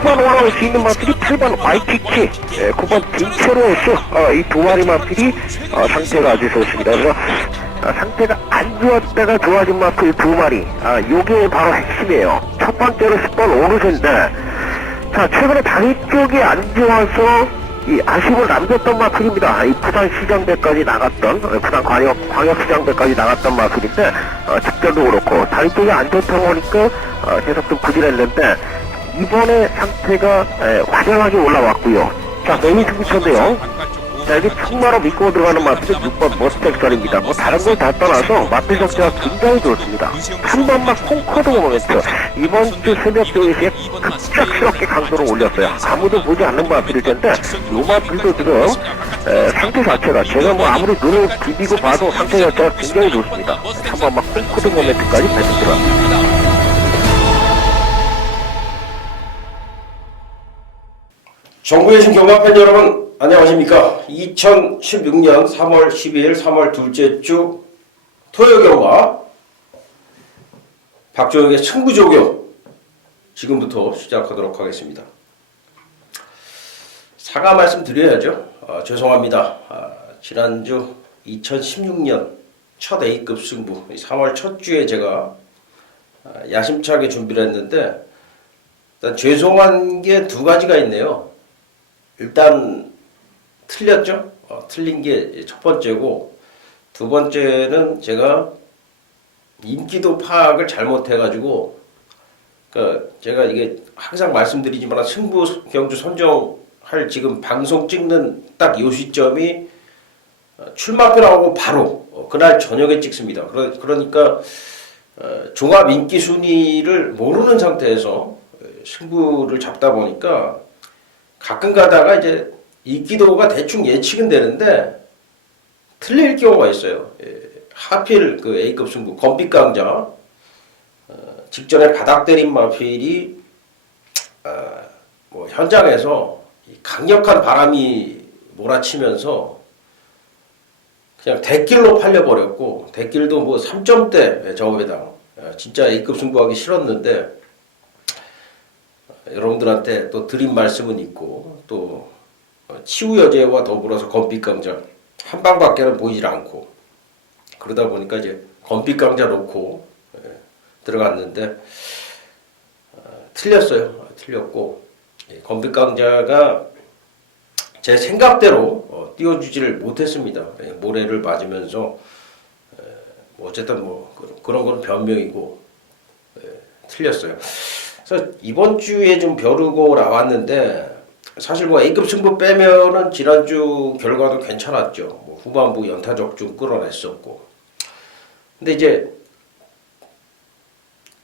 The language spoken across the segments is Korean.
9번 올라올 수 있는 마필이 8번 와이키키, 9번 딩체로스, 이 두 마리 마필이 상태가 아주 좋습니다. 그래서 상태가 안 좋았다가 좋아진 마필 두 마리, 요게 바로 핵심이에요. 첫 번째로 10번 오르센데, 자, 최근에 다리 쪽이 안 좋아서 이 아쉬움을 남겼던 마필입니다. 이 부산시장대까지 나갔던, 부산 광역시장대까지 나갔던 마필인데, 직전도 그렇고 다리 쪽이 안 좋다고 하니까 계속 좀 부진했는데, 이번에 상태가 화려하게 올라왔고요. 자, 메인 승부처인데요. 자, 여기 충마로 믿고 들어가는 마필은 6번 머스텍설입니다. 뭐 다른 걸 다 떠나서 마필 자체가 굉장히 좋습니다. 3번막 콩코드 모멘트, 이번 주 새벽 조회시에 급작스럽게 강도를 올렸어요. 아무도 보지 않는 마필일 텐데 이 마필도 지금 상태 자체가, 제가 뭐 아무리 눈을 비비고 봐도 상태 자체가 굉장히 좋습니다. 3번막 콩코드 모멘트까지 배속 들어갑니다. 정부에 계신 경마팬 여러분, 안녕하십니까. 2016년 3월 12일 3월 둘째 주 토요 경마 박종혁의 승부조교 지금부터 시작하도록 하겠습니다. 사과 말씀 드려야죠. 죄송합니다. 지난주 2016년 첫 A급 승부 3월 첫 주에 제가 야심차게 준비를 했는데, 일단 죄송한 게 두 가지가 있네요. 일단 틀렸죠. 틀린 게 첫 번째고, 두 번째는 제가 인기도 파악을 잘못해가지고, 그러니까 제가 이게 항상 말씀드리지만 승부 경주 선정할 지금 방송 찍는 딱 요 시점이 출마표 나오고 바로 그날 저녁에 찍습니다. 그러니까 종합 인기 순위를 모르는 상태에서 승부를 잡다 보니까 가끔 가다가 이제 인기도가 대충 예측은 되는데 틀릴 경우가 있어요. 하필 그 A급 승부 검빛 강자, 직전에 바닥 때린 마필이 뭐 현장에서 강력한 바람이 몰아치면서 그냥 대길로 팔려버렸고, 대길도 뭐 3점대 저배당, 진짜 A급 승부하기 싫었는데 여러분들한테 또 드린 말씀은 있고, 또 치우여제와 더불어서 검빛강자 한 방밖에는 보이질 않고, 그러다 보니까 이제 검빛강자 놓고 들어갔는데 틀렸어요. 틀렸고, 검빛강자가 제 생각대로 띄워주지를 못했습니다. 모래를 맞으면서 어쨌든 뭐 그런 건 변명이고 틀렸어요. 그래서 이번 주에 좀 벼르고 나왔는데, 사실 뭐 A급 승부 빼면은 지난주 결과도 괜찮았죠. 뭐 후반부 연타적 좀 끌어냈었고. 근데 이제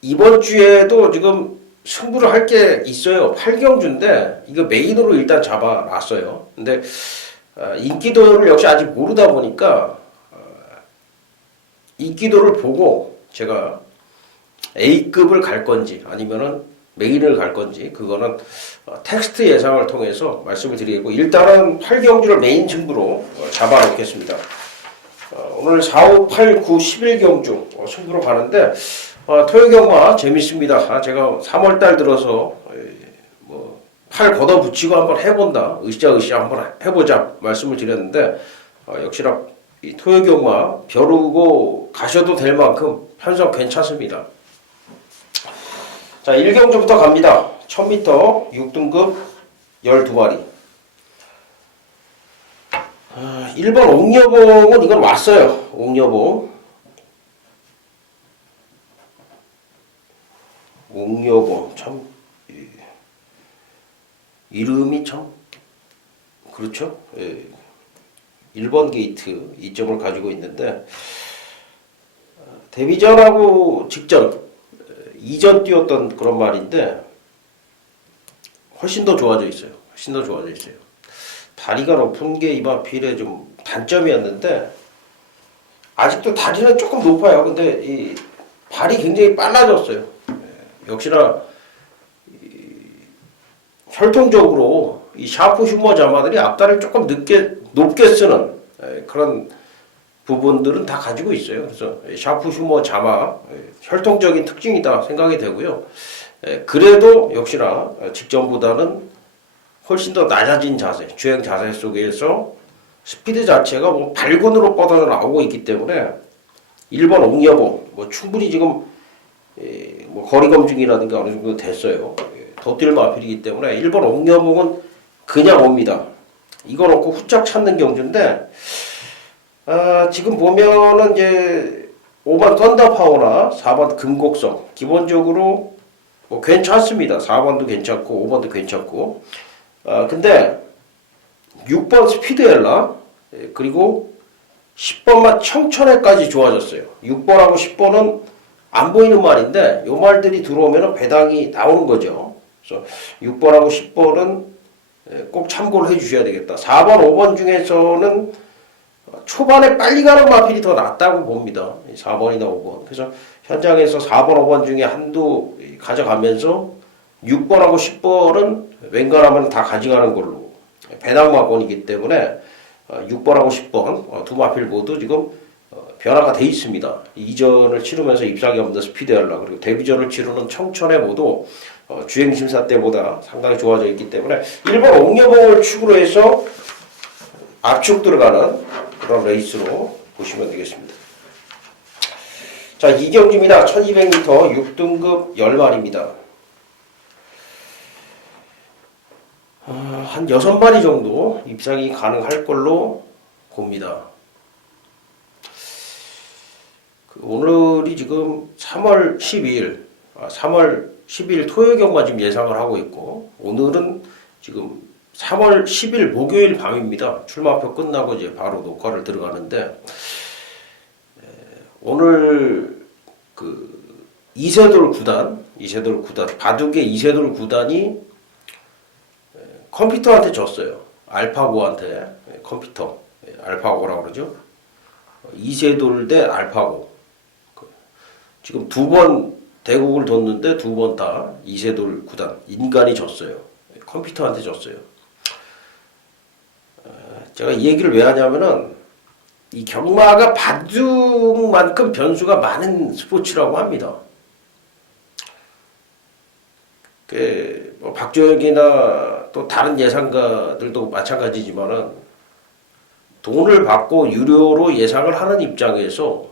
이번 주에도 지금 승부를 할 게 있어요. 8경주인데 이거 메인으로 일단 잡아놨어요. 근데 인기도를 역시 아직 모르다 보니까 인기도를 보고 제가 A급을 갈 건지 아니면은 메인을 갈 건지, 그거는 텍스트 예상을 통해서 말씀을 드리겠고, 일단은 8경주를 메인 승부로 잡아놓겠습니다. 오늘 4, 5, 8, 9, 11경주 승부로 가는데 토요경마 재밌습니다. 제가 3월달 들어서 뭐 팔 걷어붙이고 한번 해본다, 으쌰으쌰 한번 해보자 말씀을 드렸는데, 역시나 이 토요경마 벼르고 가셔도 될 만큼 편성 괜찮습니다. 자, 1경주부터 갑니다. 1000m 6등급 12마리. 1번 옥여봉은 이건 왔어요. 옥여봉. 옥여봉. 참, 이름이 참, 그렇죠? 1번 게이트 2점을 가지고 있는데, 데뷔전하고 직전, 이전 뛰었던 그런 말인데 훨씬 더 좋아져 있어요. 훨씬 더 좋아져 있어요. 다리가 높은 게 이마필의 좀 단점이었는데, 아직도 다리는 조금 높아요. 근데 이 발이 굉장히 빨라졌어요. 역시나 혈통적으로 이 샤프 휴머 자마들이 앞다리를 조금 높게 쓰는 그런 부분들은 다 가지고 있어요. 그래서 샤프 휴머 자마 혈통적인 특징이다 생각이 되고요. 그래도 역시나 직전보다는 훨씬 더 낮아진 자세, 주행 자세 속에서 스피드 자체가 뭐 발군으로 뻗어져 나오고 있기 때문에 1번 옥여봉 뭐 충분히 지금 뭐 거리 검증이라든가 어느 정도 됐어요. 더 뛸 마필이기 때문에 1번 옥여봉은 그냥 옵니다. 이거 놓고 후짝 찾는 경주인데 지금 보면은 이제 5번 썬더파워나 4번 금곡성 기본적으로 뭐 괜찮습니다. 4번도 괜찮고 5번도 괜찮고 근데 6번 스피드엘라 그리고 10번만 청천에까지 좋아졌어요. 6번하고 10번은 안 보이는 말인데 요 말들이 들어오면 배당이 나오는 거죠. 그래서 6번하고 10번은 꼭 참고를 해주셔야 되겠다. 4번, 5번 중에서는 초반에 빨리 가는 마필이 더 낫다고 봅니다. 4번이나 5번. 그래서 현장에서 4번, 5번 중에 한두 가져가면서 6번하고 10번은 웬간하면 다 가져가는 걸로 배당마권이기 때문에 6번하고 10번 두 마필 모두 지금 변화가 돼 있습니다. 이전을 치르면서 입상이 없는 스피드엘라 그리고 데뷔전을 치르는 청천에 모두 주행심사 때보다 상당히 좋아져 있기 때문에 1번 옥여봉을 축으로 해서 압축 들어가는 그런 레이스로 보시면 되겠습니다. 자, 이 경주입니다. 1200m 6등급 10마리입니다. 한 6마리 정도 입상이 가능할 걸로 봅니다. 오늘이 지금 3월 12일 토요일경만 지금 예상을 하고 있고 오늘은 지금 3월 10일 목요일 밤입니다. 출마표 끝나고 이제 바로 녹화를 들어가는데 오늘 그 이세돌 구단 바둑의 이세돌 구단이 컴퓨터한테 졌어요. 알파고한테 컴퓨터 알파고라고 그러죠. 이세돌 대 알파고 지금 2번 대국을 뒀는데 2번 다 이세돌 구단 인간이 졌어요. 컴퓨터한테 졌어요. 제가 이 얘기를 왜 하냐면은 이 경마가 바둑만큼 변수가 많은 스포츠라고 합니다. 뭐 박조혁이나 또 다른 예상가들도 마찬가지지만은 돈을 받고 유료로 예상을 하는 입장에서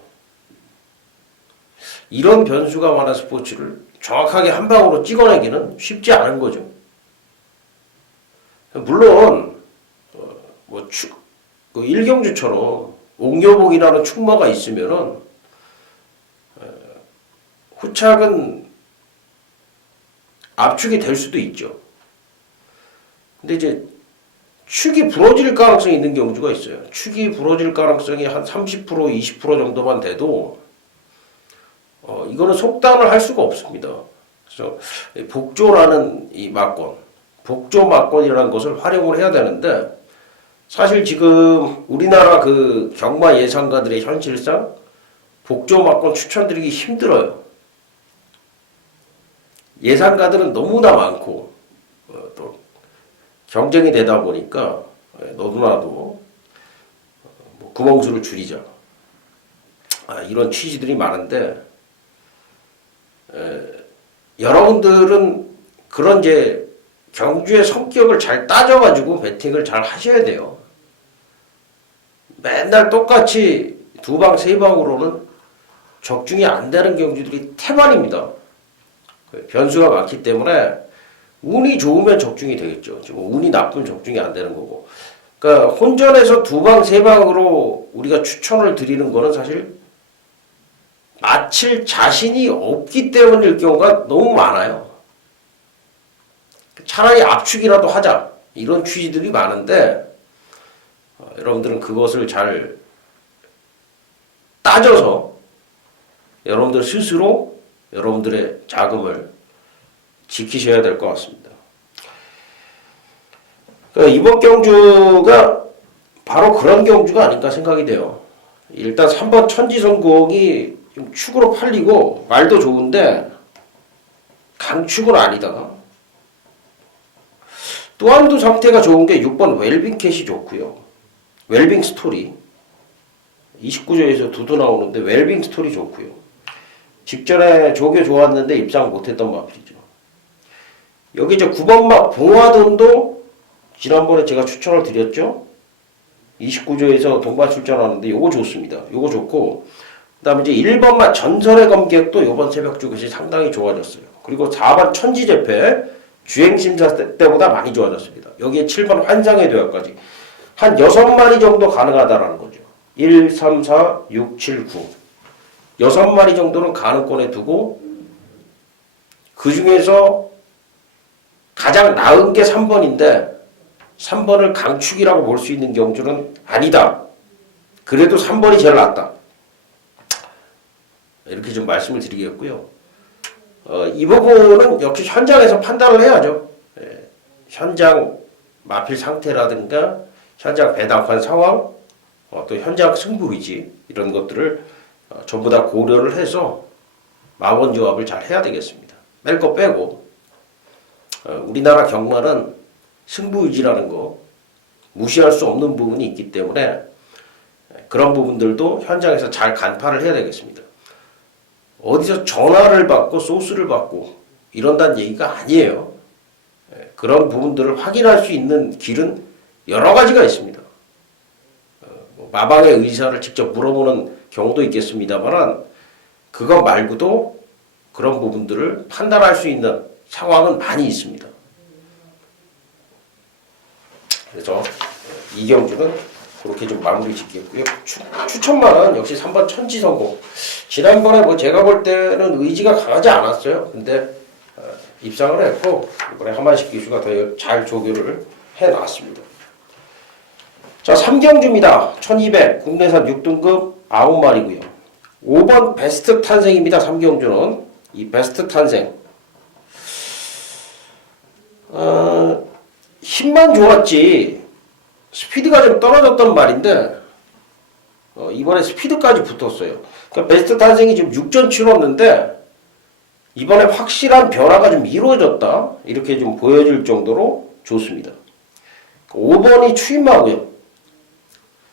이런 변수가 많은 스포츠를 정확하게 한 방으로 찍어내기는 쉽지 않은 거죠. 물론 뭐 그 1경주처럼 옥여봉이라는 축마가 있으면은 후착은 압축이 될 수도 있죠. 근데 이제 축이 부러질 가능성이 있는 경주가 있어요. 축이 부러질 가능성이 한 30%, 20% 정도만 돼도 이거는 속단을 할 수가 없습니다. 그래서 복조라는 이 막권, 복조 막권이라는 것을 활용을 해야 되는데 사실 지금 우리나라 그 경마 예상가들의 현실상 복조 막권 추천드리기 힘들어요. 예상가들은 너무나 많고 또 경쟁이 되다 보니까 너도나도 뭐 구멍수를 줄이자 이런 취지들이 많은데 여러분들은 그런 이제 경주의 성격을 잘 따져가지고 배팅을 잘 하셔야 돼요. 맨날 똑같이 2방, 3방으로는 적중이 안 되는 경주들이 태반입니다. 변수가 많기 때문에 운이 좋으면 적중이 되겠죠. 지금 운이 나쁘면 적중이 안 되는 거고. 그러니까 혼전에서 2방, 3방으로 우리가 추천을 드리는 거는 사실 맞힐 자신이 없기 때문일 경우가 너무 많아요. 차라리 압축이라도 하자 이런 취지들이 많은데 여러분들은 그것을 잘 따져서 여러분들 스스로 여러분들의 자금을 지키셔야 될 것 같습니다. 그러니까 이번 경주가 바로 그런 경주가 아닐까 생각이 돼요. 일단 3번 천지성공이 좀 축으로 팔리고 말도 좋은데 강축은 아니다. 또 한도 상태가 좋은 게 6번 웰빙캣이 좋고요. 웰빙 스토리 29조에서 두두 나오는데 웰빙 스토리 좋고요. 직전에 조교 좋았는데 입상 못했던 마필이죠. 여기 이제 9번마 봉화돈도 지난번에 제가 추천을 드렸죠. 29조에서 동반 출전하는데 요거 좋습니다. 요거 좋고, 그 다음에 이제 1번마 전설의 검객도 요번 새벽주 것이 상당히 좋아졌어요. 그리고 4번 천지재패 주행심사 때보다 많이 좋아졌습니다. 여기에 7번 환상의 도약까지 한 6마리 정도 가능하다라는 거죠. 1, 3, 4, 6, 7, 9 6마리 정도는 가능권에 두고, 그 중에서 가장 나은 게 3번인데 3번을 강축이라고 볼 수 있는 경주는 아니다. 그래도 3번이 제일 낫다. 이렇게 좀 말씀을 드리겠고요. 이 부분은 역시 현장에서 판단을 해야죠. 현장 마필 상태라든가 현장 배당판 상황, 또 현장 승부 의지 이런 것들을 전부 다 고려를 해서 마원 조합을 잘 해야 되겠습니다. 뺄 거 빼고, 우리나라 경마는 승부 의지라는 거 무시할 수 없는 부분이 있기 때문에 그런 부분들도 현장에서 잘 간파를 해야 되겠습니다. 어디서 전화를 받고 소스를 받고 이런다는 얘기가 아니에요. 그런 부분들을 확인할 수 있는 길은 여러 가지가 있습니다. 마방의 의사를 직접 물어보는 경우도 있겠습니다만, 그거 말고도 그런 부분들을 판단할 수 있는 상황은 많이 있습니다. 그래서 이 경주는 그렇게 좀 마무리 짓겠고요. 추천만은 역시 3번 천지성공. 지난번에 뭐 제가 볼 때는 의지가 강하지 않았어요. 근데 입상을 했고, 이번에 한만식 기수가 더 잘 조교를 해놨습니다. 자, 3경주입니다. 1200 국내산 6등급 9마리고요. 5번 베스트 탄생입니다. 3경주는 이 베스트 탄생. 힘만 좋았지 스피드가 좀 떨어졌던 말인데, 이번에 스피드까지 붙었어요. 그러니까 베스트 탄생이 지금 6전 치렀는데 이번에 확실한 변화가 좀 이루어졌다, 이렇게 좀 보여질 정도로 좋습니다. 5번이 추임마고요.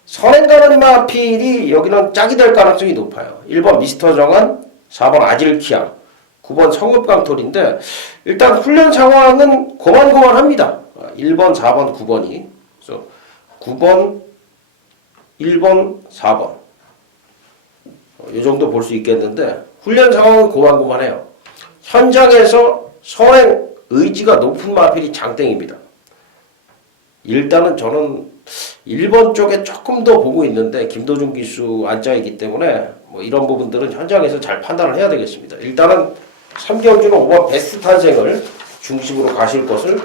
선행 가는 마필이 여기는 짝이 될 가능성이 높아요. 1번 미스터 정한, 4번 아질키아, 9번 성읍강톨인데 일단 훈련 상황은 고만고만합니다. 1번, 4번, 9번이. 그래서 9번, 1번, 4번. 이 정도 볼 수 있겠는데 훈련 상황은 고만고만해요. 현장에서 선행 의지가 높은 마필이 장땡입니다. 일단은 저는 1번 쪽에 조금 더 보고 있는데 김도준 기수 안짜이기 때문에 뭐 이런 부분들은 현장에서 잘 판단을 해야 되겠습니다. 일단은 3경주는 5번 베스트 탄생을 중심으로 가실 것을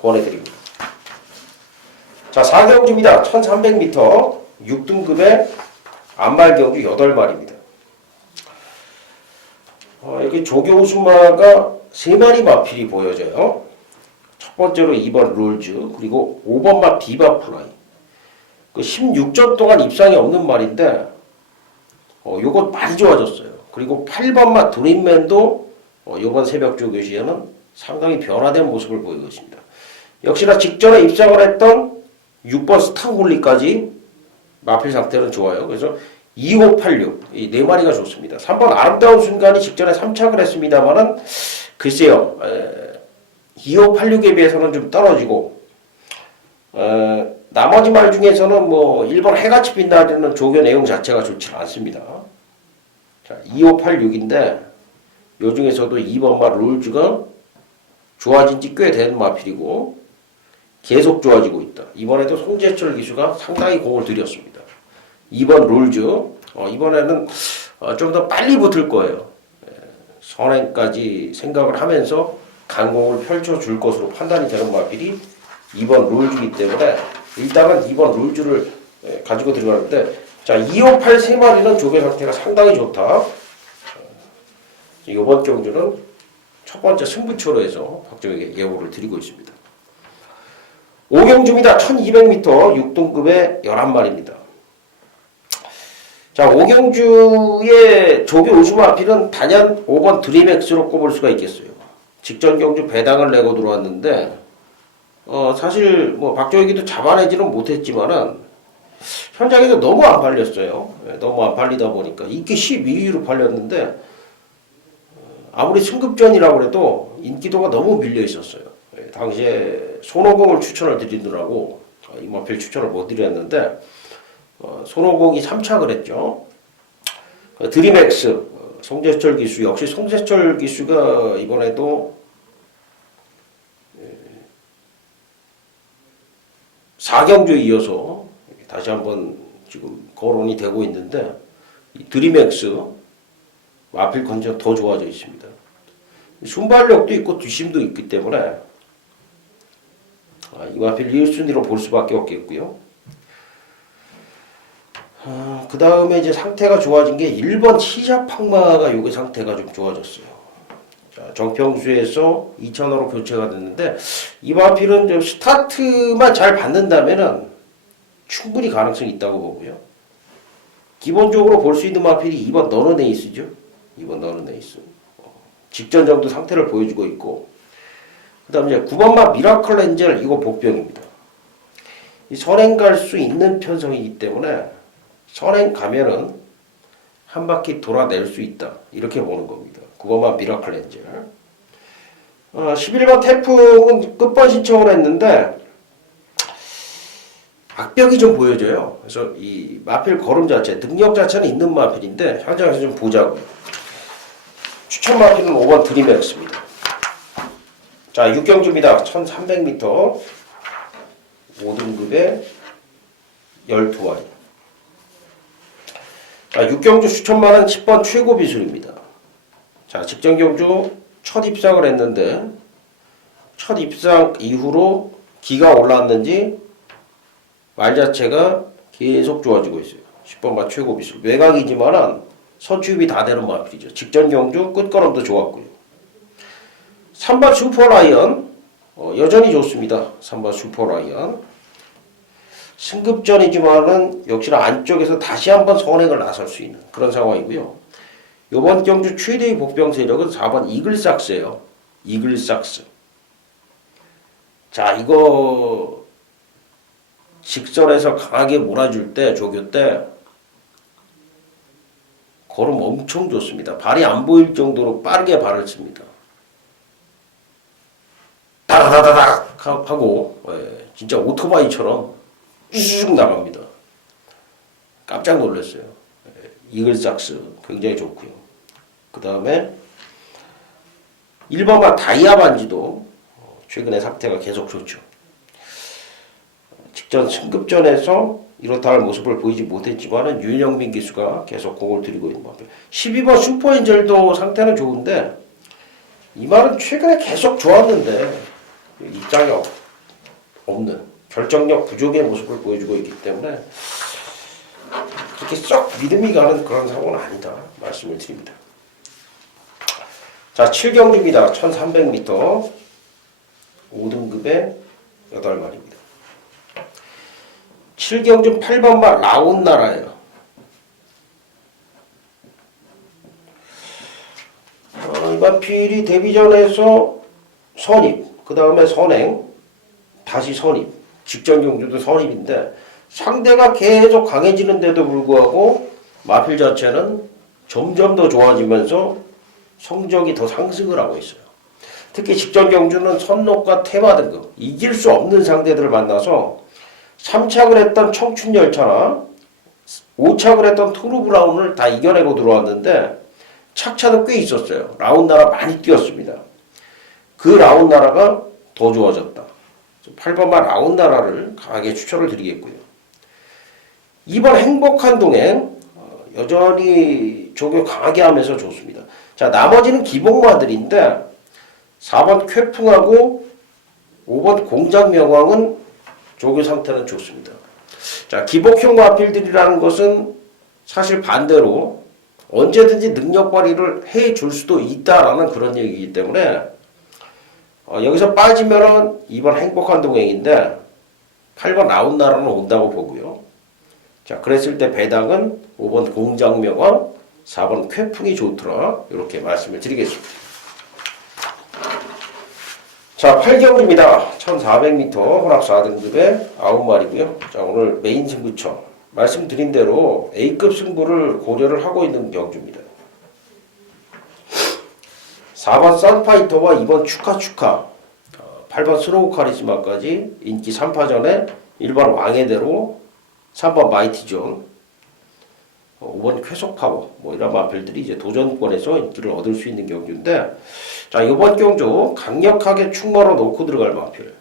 권해드립니다. 자, 4경주입니다. 1300m 6등급의 안말경주 8마리입니다. 여기 조교 우승마가 3마리 마필이 보여져요. 첫 번째로 2번 룰즈, 그리고 5번마 디바플라이. 그 16전 동안 입상이 없는 말인데 요거 많이 좋아졌어요. 그리고 8번마 드림맨도 요번 새벽주 교시에는 상당히 변화된 모습을 보이고 있습니다. 역시나 직전에 입상을 했던 6번 스탄골리까지 마필 상태는 좋아요. 그래서 2586, 이 4마리가 좋습니다. 3번 아름다운 순간이 직전에 3착을 했습니다만은 글쎄요, 2586에 비해서는 좀 떨어지고, 나머지 말 중에서는 뭐 1번 해같이 빛나는 조교 내용 자체가 좋지 않습니다. 자, 2586인데 요 중에서도 2번마 룰즈가 좋아진 지 꽤 된 마필이고 계속 좋아지고 있다. 이번에도 송재철 기수가 상당히 공을 들였습니다. 2번 룰즈, 이번에는 좀 더 빨리 붙을 거예요. 선행까지 생각을 하면서 강공을 펼쳐줄 것으로 판단이 되는 마필이 2번 룰즈이기 때문에 일단은 2번 룰즈를 가지고 들어가는데, 자, 258 3마리는 조교 상태가 상당히 좋다. 이번 경주는 첫 번째 승부처로 해서 박정에게 예고를 드리고 있습니다. 5경주입니다. 1200m 6등급의 11마리입니다. 자, 5경주의 조교 우승마필은 단연 5번 드림엑스로 꼽을 수가 있겠어요. 직전 경주 배당을 내고 들어왔는데 사실 뭐 박정희도 잡아내지는 못했지만은 현장에서 너무 안 팔렸어요. 너무 안 팔리다 보니까 인기 12위로 팔렸는데 아무리 승급전이라고 해도 인기도가 너무 밀려 있었어요. 당시에 손오공을 추천을 드리느라고 이마필 추천을 못 드렸는데 손오공이 3착을 했죠. 드림엑스 송재철 기수 역시 송재철 기수가 이번에도 4경주에 이어서 다시 한번 지금 거론이 되고 있는데 이 드림엑스 마필 컨디션 더 좋아져 있습니다. 순발력도 있고 뒷심도 있기 때문에 이 마필 1순위로 볼 수밖에 없겠고요. 그 다음에 이제 상태가 좋아진 게 1번 시자팡마가 요게 상태가 좀 좋아졌어요. 자, 정평수에서 2,000호로 교체가 됐는데 이 마필은 좀 스타트만 잘 받는다면은 충분히 가능성이 있다고 보고요. 기본적으로 볼 수 있는 마필이 2번 너너네이스죠. 2번 너너네이스. 직전 정도 상태를 보여주고 있고, 그 다음에 이제 9번마 미라클 엔젤, 이거 복병입니다. 이 선행 갈 수 있는 편성이기 때문에 선행 가면은 한 바퀴 돌아낼 수 있다. 이렇게 보는 겁니다. 9번마 미라클 엔젤. 11번 태풍은 끝번 신청을 했는데, 악벽이 좀 보여져요. 그래서 이 마필 걸음 자체, 능력 자체는 있는 마필인데, 현장에서 좀 보자고요. 추천 마필은 5번 드림엑스입니다. 자, 6경주입니다. 1300m 5등급에 12마리. 자, 6경주 추천마는 10번 최고 비술입니다. 자, 직전 경주 첫 입상을 했는데 첫 입상 이후로 기가 올라왔는지 말 자체가 계속 좋아지고 있어요. 10번마 최고 비술. 외곽이지만은 선취입이 다 되는 마필이죠. 직전 경주 끝걸음도 좋았고요. 3번 슈퍼라이언 여전히 좋습니다. 3번 슈퍼라이언 승급전이지만은 역시나 안쪽에서 다시 한번 선행을 나설 수 있는 그런 상황이고요. 이번 경주 최대의 복병 세력은 4번 이글삭스예요. 이글삭스. 자, 이거 직선에서 강하게 몰아줄 때 조교 때 걸음 엄청 좋습니다. 발이 안 보일 정도로 빠르게 발을 씁니다. 다다다닥 하고 진짜 오토바이처럼 쭉 나갑니다. 깜짝 놀랐어요. 이글삭스 굉장히 좋고요. 그 다음에 1번마 다이아 반지도 최근에 상태가 계속 좋죠. 직전 승급전에서 이렇다 할 모습을 보이지 못했지만은 윤영민 기수가 계속 공을 들이고 있는 것 같아요. 12번 슈퍼엔젤도 상태는 좋은데 이 말은 최근에 계속 좋았는데 입장이 없는 결정력 부족의 모습을 보여주고 있기 때문에 그렇게 썩 믿음이 가는 그런 상황은 아니다 말씀을 드립니다. 자, 7경주입니다. 1300m 5등급에 8마리입니다. 7경주 8번마 라온나라예요. 이번 필이 데뷔전에서 선입, 그 다음에 선행, 다시 선입, 직전 경주도 선입인데 상대가 계속 강해지는데도 불구하고 마필 자체는 점점 더 좋아지면서 성적이 더 상승을 하고 있어요. 특히 직전 경주는 선록과 테마 등급, 이길 수 없는 상대들을 만나서 3착을 했던 청춘열차나 5착을 했던 투르브라운을 다 이겨내고 들어왔는데 착차도 꽤 있었어요. 라운나라 많이 뛰었습니다. 그 라운나라가 더 좋아졌다. 8번마 라운나라를 강하게 추천을 드리겠고요. 2번 행복한 동행 여전히 조교 강하게 하면서 좋습니다. 자, 나머지는 기복마들인데 4번 쾌풍하고 5번 공장명왕은 조교 상태는 좋습니다. 자, 기복형 마필들이라는 것은 사실 반대로 언제든지 능력 발휘를 해줄 수도 있다라는 그런 얘기이기 때문에 여기서 빠지면은 2번 행복한 동행인데 8번 라운나라는 온다고 보고요. 자, 그랬을 때 배당은 5번 공장명왕, 4번 쾌풍이 좋더라 이렇게 말씀을 드리겠습니다. 자, 8경주입니다. 1400m 혼합 4등급에 9마리고요. 자, 오늘 메인 승부처 말씀드린 대로 A급 승부를 고려를 하고 있는 경주입니다. 4번 썬파이터와 2번 축하 8번 스로우 카리스마까지 인기 3파전에 1번 왕의대로, 3번 마이티존, 5번 쾌속 파워, 뭐 이런 마필들이 이제 도전권에서 인기를 얻을 수 있는 경주인데, 자, 이번 경주 강력하게 충마로 놓고 들어갈 마필.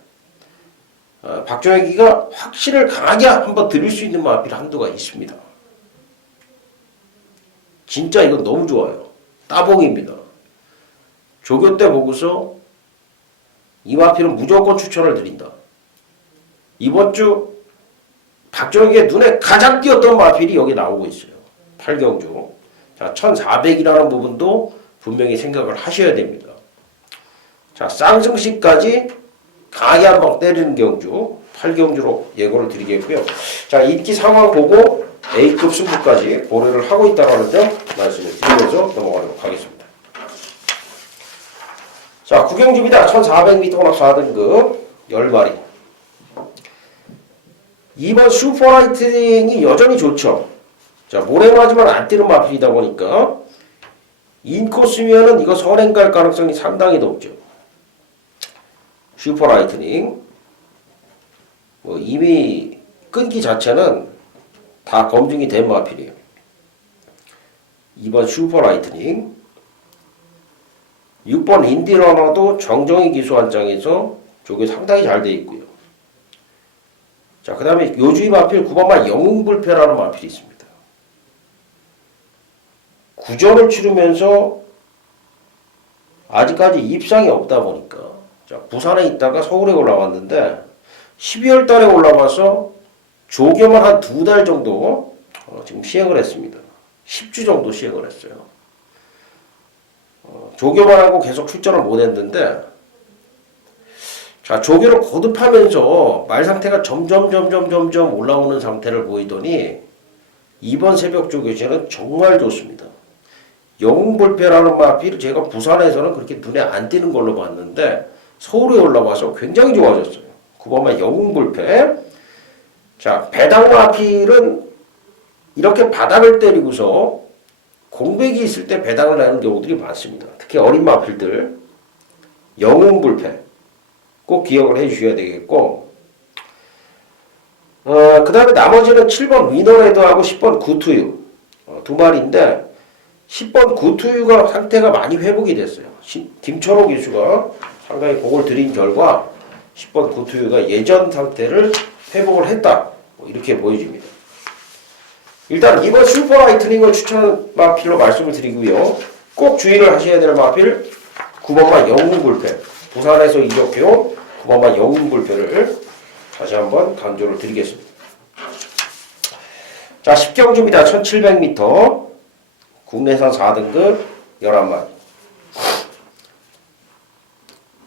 박정희가 확신을 강하게 한번 드릴 수 있는 마필 한두가 있습니다. 진짜 이건 너무 좋아요. 따봉입니다. 조교 때 보고서 이 마필은 무조건 추천을 드린다. 이번 주 박정희의 눈에 가장 띄었던 마필이 여기 나오고 있어요. 8경주. 자, 1400이라는 부분도 분명히 생각을 하셔야 됩니다. 자, 쌍승시까지 강하게 한 방 때리는 경주 8경주로 예고를 드리겠고요. 자, 인기 상황 보고 A급 승부까지 고려를 하고 있다는 점 말씀을 드리면서 넘어가도록 하겠습니다. 자, 9경주입니다. 1400m 혼합 4등급 10마리. 2번 슈퍼라이트닝이 여전히 좋죠. 자, 모래 맞으면 안 뛰는 마필이다 보니까 인코스면은 이거 선행 갈 가능성이 상당히 높죠. 슈퍼라이트닝. 뭐 이미 끊기 자체는 다 검증이 된 마필이에요. 2번 슈퍼라이트닝. 6번 인디러너도 정정희 기수 한 장에서 저게 상당히 잘 돼 있고요. 자, 그 다음에 요주의 마필 9번만 영웅불패라는 마필이 있습니다. 구전을 치르면서 아직까지 입상이 없다 보니까, 자, 부산에 있다가 서울에 올라왔는데 12월 달에 올라와서 조교만 한 2달 정도 지금 시행을 했습니다. 10주 정도 시행을 했어요. 조교만 하고 계속 출전을 못 했는데, 자, 조교를 거듭하면서 말 상태가 점점 올라오는 상태를 보이더니 이번 새벽 조교시는 정말 좋습니다. 영웅불패라는 마필 제가 부산에서는 그렇게 눈에 안 띄는 걸로 봤는데 서울에 올라와서 굉장히 좋아졌어요. 9번만 영웅불패. 자, 배당 마필은 이렇게 바닥을 때리고서 공백이 있을 때 배당을 내는 경우들이 많습니다. 특히 어린 마필들. 영웅불패 꼭 기억을 해 주셔야 되겠고, 그 다음에 나머지는 7번 위너레더하고 10번 구투유 두 마리인데, 10번 구투유가 상태가 많이 회복이 됐어요. 김철호 기수가 상당히 공을 들인 결과 10번 구투유가 예전 상태를 회복을 했다, 뭐 이렇게 보여집니다. 일단 이번 슈퍼라이트닝을 추천 마필로 말씀을 드리고요. 꼭 주의를 하셔야 될 마필 9번만 영웅불패, 부산에서 이적해온 9번만 영웅불패를 다시 한번 강조를 드리겠습니다. 자, 10경주입니다. 1700m 국내산 4등급 11마리.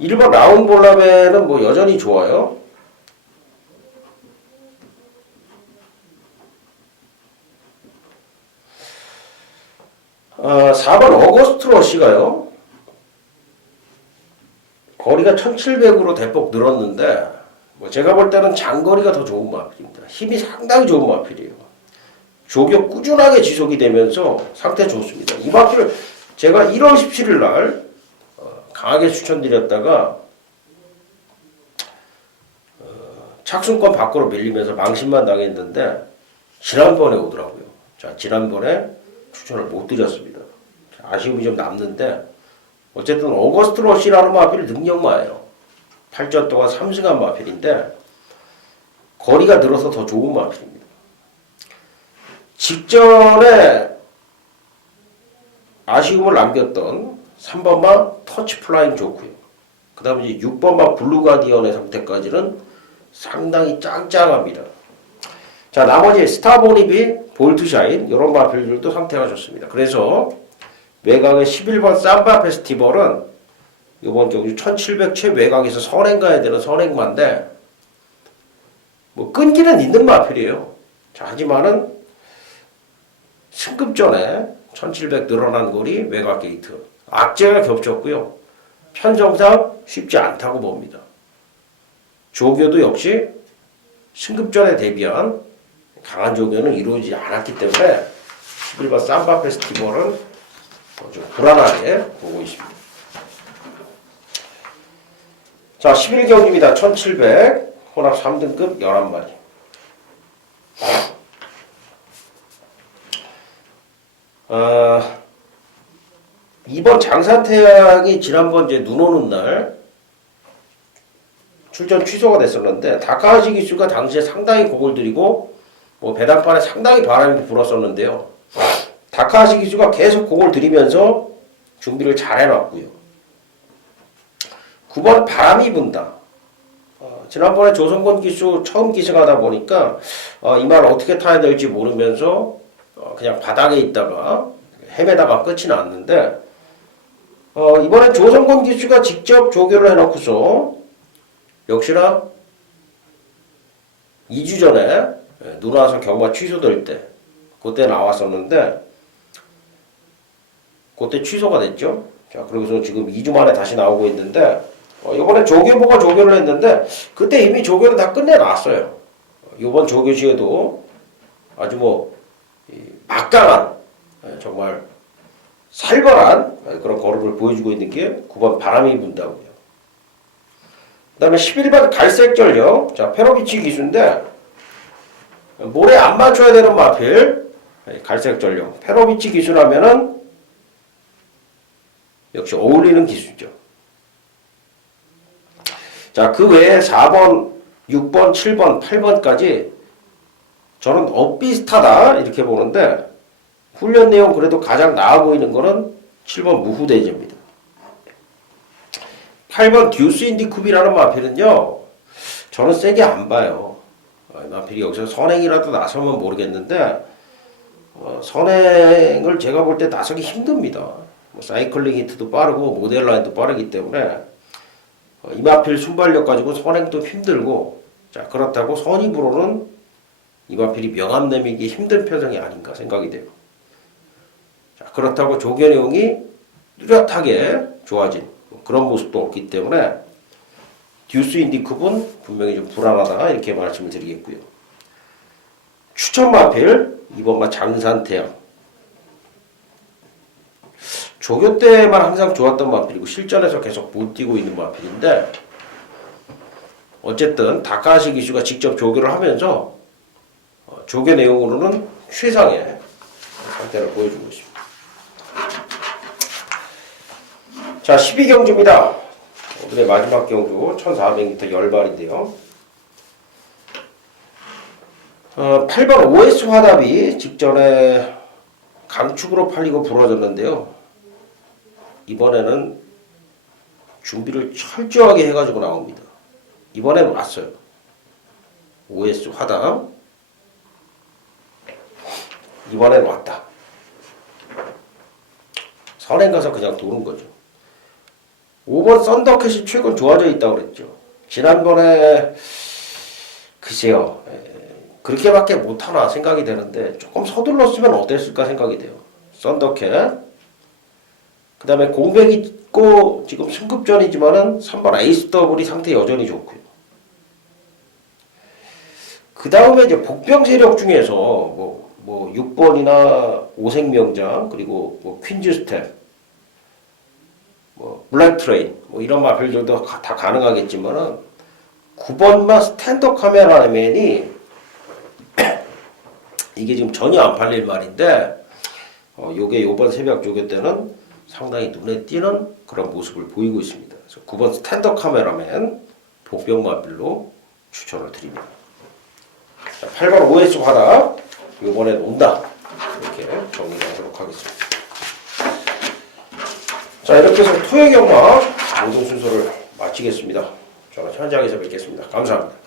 1번 라운볼라베는 뭐 여전히 좋아요. 아, 4번 어거스트 러시가요. 거리가 1700으로 대폭 늘었는데, 뭐 제가 볼 때는 장거리가 더 좋은 마필입니다. 힘이 상당히 좋은 마필이에요. 조교 꾸준하게 지속이 되면서 상태 좋습니다. 이 마필을 제가 1월 17일 날 강하게 추천드렸다가 착순권 밖으로 밀리면서 망신만 당했는데 지난번에 오더라고요. 자, 지난번에 추천을 못 드렸습니다. 아쉬움이 좀 남는데, 어쨌든 어거스트 러시라는 마필 능력마예요. 8전 동안 3승한 마필인데 거리가 늘어서 더 좋은 마필입니다. 직전에 아쉬움을 남겼던 3번마 터치 플라잉 좋고요. 그 다음에 이제 6번마 블루 가디언의 상태까지는 상당히 짱짱합니다. 자, 나머지 스타보니비, 볼트샤인 이런 마필들도 상태가 좋습니다. 그래서 외곽의 11번 삼바 페스티벌은 이번 경주 1700 최외곽에서 선행 가야 되는 선행마인데, 뭐 끈기는 있는 마필이에요. 자, 하지만은 승급전에 1700 늘어난 거리 외곽 게이트 악재가 겹쳤고요. 편성상 쉽지 않다고 봅니다. 조교도 역시 승급전에 대비한 강한 조교는 이루어지지 않았기 때문에 11번 삼바 페스티벌은 좀 불안하게 보고 있습니다. 자, 11경기입니다. 1700, 혼합 3등급 11마리. 이번 장사태양이 지난번 이제 눈 오는 날 출전 취소가 됐었는데, 다카하시 기수가 당시에 상당히 곡을 들이고, 뭐 배당판에 상당히 바람이 불었었는데요. 다카하시 기수가 계속 곡을 들이면서 준비를 잘 해놨고요. 9번 바람이 분다. 지난번에 조성권 기수 처음 기승하다 보니까 이 말 어떻게 타야 될지 모르면서 그냥 바닥에 있다가 헤매다가 끝이 났는데, 이번에 조성권 기수가 직접 조교를 해놓고서 역시나 2주 전에 눈 와서 경마 취소될 때 그때 나왔었는데 그때 취소가 됐죠. 자, 그러고서 지금 2주 만에 다시 나오고 있는데, 이번에 조교보가 조교를 했는데 그때 이미 조교를 다 끝내놨어요. 이번 조교 시에도 아주 막강한, 정말 살벌한 그런 걸음을 보여주고 있는 게 9번 바람이 분다고요. 그 다음에 11번 갈색 전력. 자, 페로비치 기수인데 모래 안 맞춰야 되는 마필 갈색 전력. 페로비치 기수라면은 역시 어울리는 기수죠. 자, 그 외에 4번, 6번, 7번, 8번까지 저는 엇비슷하다 이렇게 보는데, 훈련 내용 그래도 가장 나아 보이는 거는 7번 무후대제입니다. 8번 듀스 인디쿱이라는 마필은요, 저는 세게 안 봐요. 마필이 여기서 선행이라도 나서면 모르겠는데, 선행을 제가 볼 때 나서기 힘듭니다. 사이클링 히트도 빠르고 모델 라인도 빠르기 때문에 이 마필 순발력 가지고 선행도 힘들고, 자, 그렇다고 선입으로는 이 마필이 명암 내미기 힘든 편성이 아닌가 생각이 돼요. 자, 그렇다고 조교 내용이 뚜렷하게 좋아진 그런 모습도 없기 때문에 듀스 인디쿱은 분명히 좀 불안하다 이렇게 말씀을 드리겠고요. 추천 마필 2번마 장산태양. 조교 때만 항상 좋았던 마필이고 실전에서 계속 못 뛰고 있는 마필인데, 어쨌든 다카하시 기수가 직접 조교를 하면서 조교 내용으로는 최상의 상태를 보여주고 있습니다. 자, 12경주입니다. 오늘의 마지막 경주 1400m 열발인데요. 8번 OS 화답이 직전에 강축으로 팔리고 부러졌는데요. 이번에는 준비를 철저하게 해가지고 나옵니다. 이번엔 왔어요. OS 화답. 이번엔 왔다. 선행 가서 그냥 도는 거죠. 5번 썬더캣이 최근 좋아져 있다고 그랬죠. 지난번에 글쎄요, 그렇게밖에 못하나 생각이 되는데 조금 서둘렀으면 어땠을까 생각이 돼요. 썬더캣. 그 다음에 공백이 있고 지금 승급전이지만은 3번 에이스 더블이 상태 여전히 좋고요. 그 다음에 이제 복병 세력 중에서 뭐 6번이나 오색명장, 그리고 퀸즈 스텝, 블랙 트레인, 이런 마필들도 다 가능하겠지만은 9번만 스탠더 카메라맨이 이게 지금 전혀 안 팔릴 말인데, 요게 요번 새벽 조교 때는 상당히 눈에 띄는 그런 모습을 보이고 있습니다. 그래서 9번 스탠더 카메라맨 복병 마필로 추천을 드립니다. 자, 8번 OS 화답 요번엔 온다 이렇게 정리하도록 하겠습니다. 자, 이렇게 해서 토요 경마 모든 순서를 마치겠습니다. 저는 현장에서 뵙겠습니다. 감사합니다.